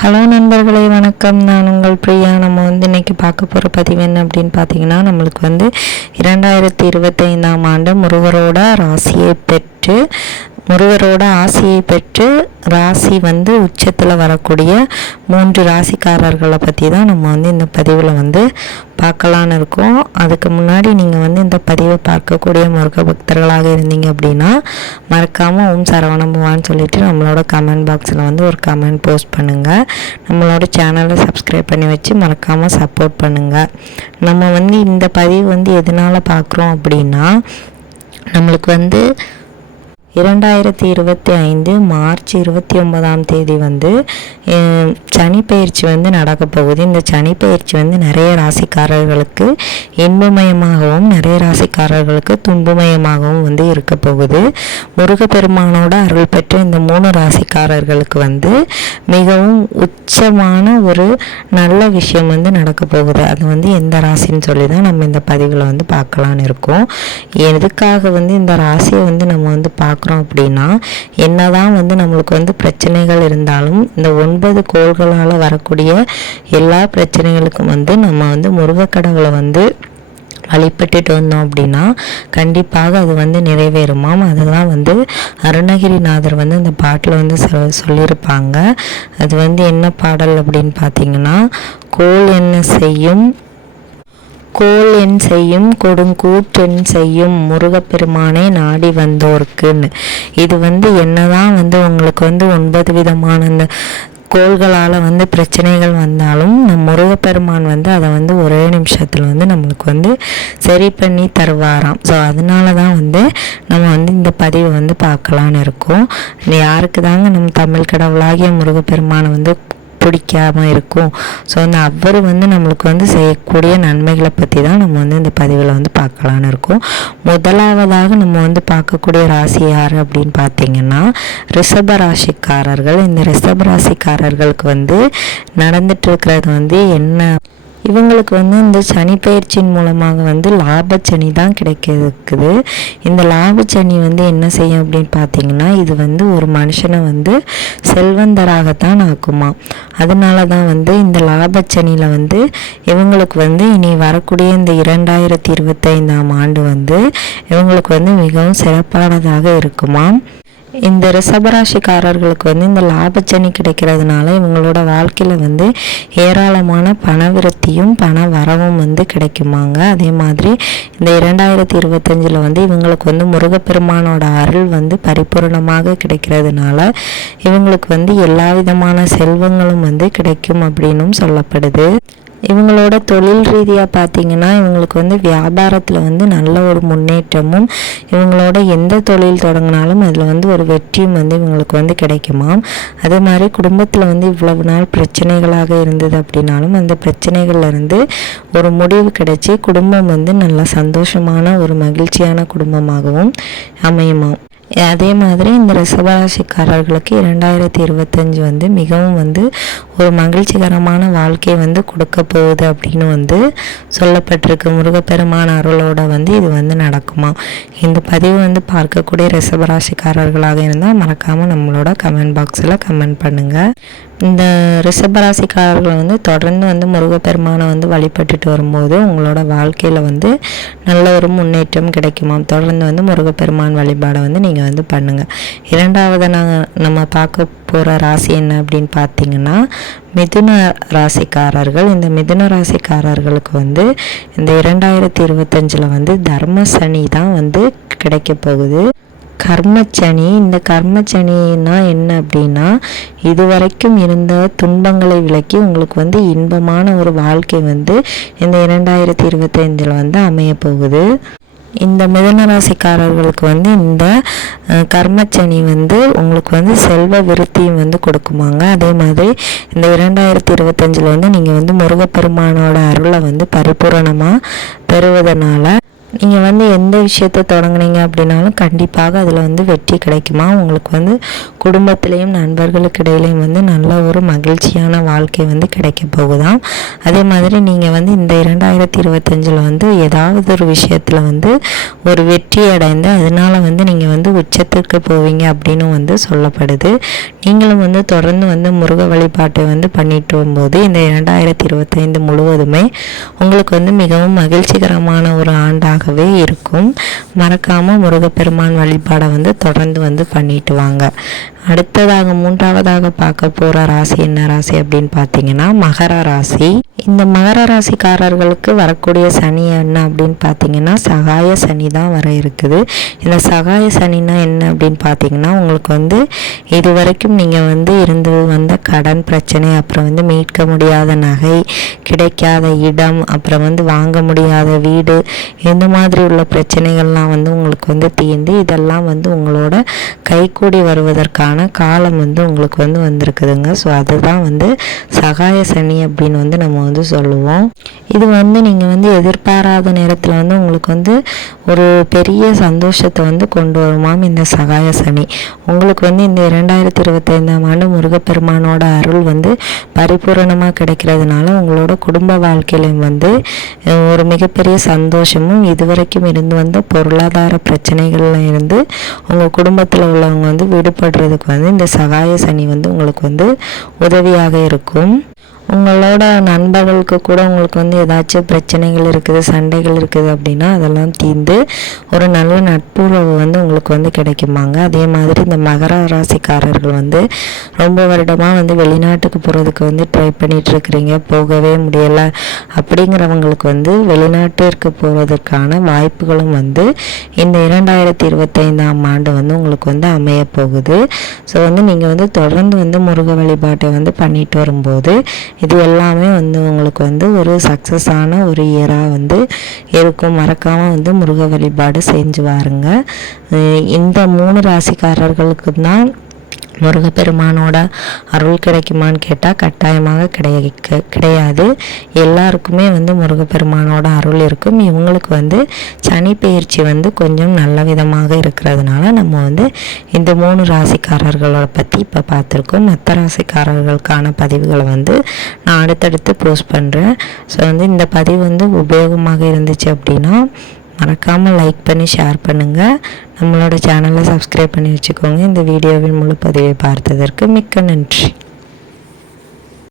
Hello நண்பர்களே, வணக்கம். நான் உங்கள் பிரியா. நம்ம இன்னைக்கு பார்க்க போகிற பதிவு என்ன அப்படின்னு பார்த்தீங்கன்னா, நம்மளுக்கு 2025ஆம் ஆண்டு முருகரோட ஆசையை பெற்று ராசி உச்சத்தில் வரக்கூடிய 3 ராசிக்காரர்களை பற்றி தான் நம்ம இந்த பதிவில் பார்க்கலான்னு இருக்கோம். அதுக்கு முன்னாடி நீங்கள் இந்த பதிவை பார்க்கக்கூடிய முருக பக்தர்களாக இருந்தீங்க அப்படின்னா மறக்காமல் ஓம் சரவணம் பவான்னு சொல்லிட்டு நம்மளோட கமெண்ட் பாக்ஸில் ஒரு கமெண்ட் போஸ்ட் பண்ணுங்கள். நம்மளோட சேனலை சப்ஸ்கிரைப் பண்ணி வச்சு மறக்காமல் சப்போர்ட் பண்ணுங்கள். நம்ம இந்த பதிவு எதனால் பார்க்குறோம் அப்படின்னா, நம்மளுக்கு 2025 மார்ச் 29ஆம் தேதி சனி பயிற்சி நடக்க போகுது. இந்த சனி பயிற்சி நிறைய ராசிக்காரர்களுக்கு இன்பமயமாகவும் நிறைய ராசிக்காரர்களுக்கு துன்பமயமாகவும் இருக்க போகுது. முருகப்பெருமானோட அருள் பெற்ற இந்த 3 ராசிக்காரர்களுக்கு மிகவும் உச்சமான ஒரு நல்ல விஷயம் நடக்க போகுது. அது எந்த ராசின்னு சொல்லி தான் நம்ம இந்த பதிவில் பார்க்கலான்னு இருக்கோம். எதுக்காக இந்த ராசியை நம்ம பார்க்குறோம் அப்படின்னா, என்னதான் நம்மளுக்கு பிரச்சனைகள் இருந்தாலும் இந்த 9 கோள்களால் வரக்கூடிய எல்லா பிரச்சனைகளுக்கும் நம்ம முருகக்கடவுளை வழிபட்டுட்டு வந்தோம் அப்படின்னா கண்டிப்பாக அது நிறைவேறுமாம். அதுதான் அருணகிரிநாதர் இந்த பாட்டில் சொல்லியிருப்பாங்க. அது என்ன பாடல் அப்படின்னு பார்த்தீங்கன்னா, கோள் என் செய்யும் கொடுங்கூற்றென் செய்யும் முருகப்பெருமானே நாடி வந்தோர்க்குன்னு. இது என்னதான் உங்களுக்கு 9 விதமான அந்த கோள்களால் பிரச்சனைகள் வந்தாலும் நம் முருகப்பெருமான் அதை ஒரே நிமிஷத்தில் நம்மளுக்கு சரி பண்ணி தருவாராம். ஸோ அதனால தான் நம்ம இந்த பதிவை பார்க்கலான்னு இருக்கோம். யாருக்கு தாங்க நம்ம தமிழ் கடவுளாகிய முருகப்பெருமானை பிடிக்காமல் இருக்கும். ஸோ அவர் நம்மளுக்கு செய்யக்கூடிய நன்மைகளை பற்றி தான் நம்ம இந்த பதிவில் பார்க்கலான்னு இருக்கோம். முதலாவதாக நம்ம பார்க்கக்கூடிய ராசி யார் அப்படின்னு பார்த்தீங்கன்னா, ரிஷப ராசிக்காரர்கள். இந்த ரிஷப ராசிக்காரர்களுக்கு நடந்துட்டு இருக்கிறது என்ன, இவங்களுக்கு இந்த சனி பயிற்சியின் மூலமாக லாபச்சனி தான் கிடைக்குது. இந்த லாபச்சனி என்ன செய்யும் அப்படின்னு பார்த்தீங்கன்னா, இது ஒரு மனுஷனை செல்வந்தராகத்தான் ஆக்குமா. அதனால தான் இந்த லாபச்சனியில் இவங்களுக்கு இனி வரக்கூடிய இந்த 2025ஆம் ஆண்டு இவங்களுக்கு மிகவும் சிறப்பானதாக இருக்குமா. இந்த ரிஷபராசிக்காரர்களுக்கு இந்த லாபச்சனி கிடைக்கிறதுனால இவங்களோட வாழ்க்கையில் ஏராளமான பணவிருத்தியும் பண வரவும் கிடைக்குமாங்க. அதே மாதிரி இந்த 2025 இவங்களுக்கு முருகப்பெருமானோட அருள் பரிபூர்ணமாக கிடைக்கிறதுனால இவங்களுக்கு எல்லா விதமான செல்வங்களும் கிடைக்கும் அப்படின்னும் சொல்லப்படுது. இவங்களோட தொழில் ரீதியாக பார்த்தீங்கன்னா, இவங்களுக்கு வியாபாரத்தில் நல்ல ஒரு முன்னேற்றமும், இவங்களோட எந்த தொழில் தொடங்கினாலும் அதில் ஒரு வெற்றியும் இவங்களுக்கு கிடைக்குமாம். அதே மாதிரி குடும்பத்தில் இவ்வளவு நாள் பிரச்சனைகளாக இருந்தது அப்படின்னாலும் அந்த பிரச்சனைகள்லேருந்து ஒரு முடிவு கிடைச்சி குடும்பம் நல்லா சந்தோஷமான ஒரு மகிழ்ச்சியான குடும்பமாகவும் அமையுமாம். அதே மாதிரி இந்த ரிஷபராசிக்காரர்களுக்கு 2025 மிகவும் ஒரு மகிழ்ச்சிகரமான வாழ்க்கை கொடுக்க போகுது அப்படின்னு சொல்லப்பட்டிருக்கு. முருகப்பெருமான அருளோட இது நடக்குமா. இந்த பதிவு பார்க்கக்கூடிய ரிஷபராசிக்காரர்களாக இருந்தால் மறக்காமல் நம்மளோட கமெண்ட் பாக்ஸில் கமெண்ட் பண்ணுங்கள். இந்த ரிஷபராசிக்காரர்கள் தொடர்ந்து முருகப்பெருமானை வழிபட்டுட்டு வரும்போது உங்களோட வாழ்க்கையில் நல்ல ஒரு முன்னேற்றம் கிடைக்குமாம். தொடர்ந்து முருகப்பெருமான் வழிபாடை நீங்கள் பண்ணுங்கள். இரண்டாவது நம்ம பார்க்க போகிற ராசி என்ன அப்படின்னு பார்த்தீங்கன்னா, மிதுன ராசிக்காரர்கள். இந்த மிதுன ராசிக்காரர்களுக்கு இந்த 2025 தர்ம சனி தான் கிடைக்க போகுது. கர்மச்சனி. இந்த கர்மச்சனின்னா என்ன அப்படின்னா, இதுவரைக்கும் இருந்த துன்பங்களை விலக்கி உங்களுக்கு இன்பமான ஒரு வாழ்க்கை இந்த 2025 அமைய போகுது. இந்த மிதுனராசிக்காரர்களுக்கு இந்த கர்மச்சனி உங்களுக்கு செல்வ விருத்தியும் கொடுக்குமாங்க. அதே மாதிரி இந்த 2025 நீங்கள் முருகப்பெருமானோட அருளை பரிபூரணமாக பெறுவதனால நீங்கள் வந்து எந்த விஷயத்தை தொடங்குனீங்க அப்படின்னாலும் கண்டிப்பாக அதில் வந்து வெற்றி கிடைக்குமா. உங்களுக்கு வந்து குடும்பத்திலையும் நண்பர்களுக்கு இடையிலையும் வந்து நல்ல ஒரு மகிழ்ச்சியான வாழ்க்கை வந்து கிடைக்க போகுதாம். அதே மாதிரி நீங்கள் வந்து இந்த 2025 வந்து ஏதாவது ஒரு விஷயத்தில் வந்து ஒரு வெற்றி அடைந்து அதனால் வந்து நீங்கள் வந்து உச்சத்துக்கு போவீங்க அப்படின்னு வந்து சொல்லப்படுது. நீங்களும் வந்து தொடர்ந்து வந்து முருக வழிபாட்டை வந்து பண்ணிட்டு வரும்போது இந்த 2025 முழுவதுமே உங்களுக்கு வந்து மிகவும் மகிழ்ச்சிகரமான ஒரு ஆண்டாகவே இருக்கும். மறக்காமல் முருகப்பெருமான் வழிபாடை வந்து தொடர்ந்து வந்து பண்ணிட்டு வாங்க. அடுத்ததாக 3ஆவதாக பார்க்க போகிற ராசி என்ன ராசி அப்படின்னு பார்த்தீங்கன்னா மகர ராசி. இந்த மகர ராசிக்காரர்களுக்கு வரக்கூடிய சனி என்ன அப்படின்னு பார்த்தீங்கன்னா சகாய சனி தான் வர இருக்குது. இந்த சகாய சனின்னா என்ன அப்படின்னு பார்த்தீங்கன்னா உங்களுக்கு வந்து இது வரைக்கும் நீங்கள் வந்து இருந்து வந்த கடன் பிரச்சனை, அப்புறம் வந்து மீட்க முடியாத நகை, கிடைக்காத இடம், அப்புறம் வந்து வாங்க முடியாத வீடு, இந்த மாதிரி உள்ள பிரச்சனைகள்லாம் வந்து உங்களுக்கு வந்து தீர்ந்து இதெல்லாம் வந்து உங்களோட கைகூடி வருவதற்கான காலம் வந்து உங்களுக்கு வந்து வந்திருக்குதுங்க. ஸோ அதுதான் வந்து சகாய சனி அப்படின்னு வந்து நம்ம வந்து சொல்லுவோம். இது வந்து நீங்கள் வந்து எதிர்பாராத நேரத்தில் வந்து உங்களுக்கு வந்து ஒரு பெரிய சந்தோஷத்தை வந்து கொண்டு வருமாம் இந்த சகாய சனி. உங்களுக்கு வந்து இந்த 2025ஆம் ஆண்டு முருகப்பெருமானோட அருள் வந்து பரிபூரணமாக கிடைக்கிறதுனால உங்களோட குடும்ப வாழ்க்கையிலையும் வந்து ஒரு மிகப்பெரிய சந்தோஷமும் இதுவரைக்கும் இருந்து வந்த பொருளாதார பிரச்சனைகள்ல இருந்து உங்கள் குடும்பத்தில் உள்ளவங்க வந்து விடுபடுறதுக்கு வந்து இந்த சகாய சனி வந்து உங்களுக்கு வந்து உதவியாக இருக்கும். உங்களோட நண்பர்களுக்கு கூட உங்களுக்கு வந்து ஏதாச்சும் பிரச்சனைகள் இருக்குது, சண்டைகள் இருக்குது அப்படின்னா அதெல்லாம் தீர்ந்து ஒரு நல்ல நட்புறவு வந்து உங்களுக்கு வந்து கிடைக்குமாங்க. அதே மாதிரி இந்த மகர ராசிக்காரர்கள் வந்து ரொம்ப வருடமாக வந்து வெளிநாட்டுக்கு போகிறதுக்கு வந்து ட்ரை பண்ணிட்டு இருக்கிறீங்க, போகவே முடியலை அப்படிங்கிறவங்களுக்கு வந்து வெளிநாட்டிற்கு போகிறதுக்கான வாய்ப்புகளும் வந்து இந்த 2025ஆம் ஆண்டு வந்து உங்களுக்கு வந்து அமைய போகுது. ஸோ வந்து நீங்கள் வந்து தொடர்ந்து வந்து முருக வழிபாட்டை வந்து பண்ணிட்டு வரும்போது இது எல்லாமே வந்து உங்களுக்கு வந்து ஒரு சக்ஸஸான ஒரு இயராக வந்து இருக்கும். மறக்காமல் வந்து முருக வழிபாடு செஞ்சு வாருங்க. இந்த 3 ராசிக்காரர்களுக்கு தான் முருகப்பெருமானோட அருள் கிடைக்குமான்னு கேட்டால் கட்டாயமாக கிடையாது. எல்லாருக்குமே வந்து முருகப்பெருமானோட அருள் இருக்கும். இவங்களுக்கு வந்து சனி பெயர்ச்சி வந்து கொஞ்சம் நல்ல விதமாக இருக்கிறதுனால நம்ம வந்து இந்த 3 ராசிக்காரர்களை பற்றி இப்போ பார்த்துருக்கோம். மற்ற ராசிக்காரர்களுக்கான பதிவுகளை வந்து நான் அடுத்தடுத்து போஸ்ட் பண்ணுறேன். ஸோ வந்து இந்த பதிவு வந்து உபயோகமாக இருந்துச்சு அப்படின்னா மறக்காமல் லைக் பண்ணி ஷேர் பண்ணுங்கள். நம்மளோட சேனலை சப்ஸ்கிரைப் பண்ணி வச்சுக்கோங்க. இந்த வீடியோவின் முழு பதிவை பார்த்ததற்கு மிக்க நன்றி.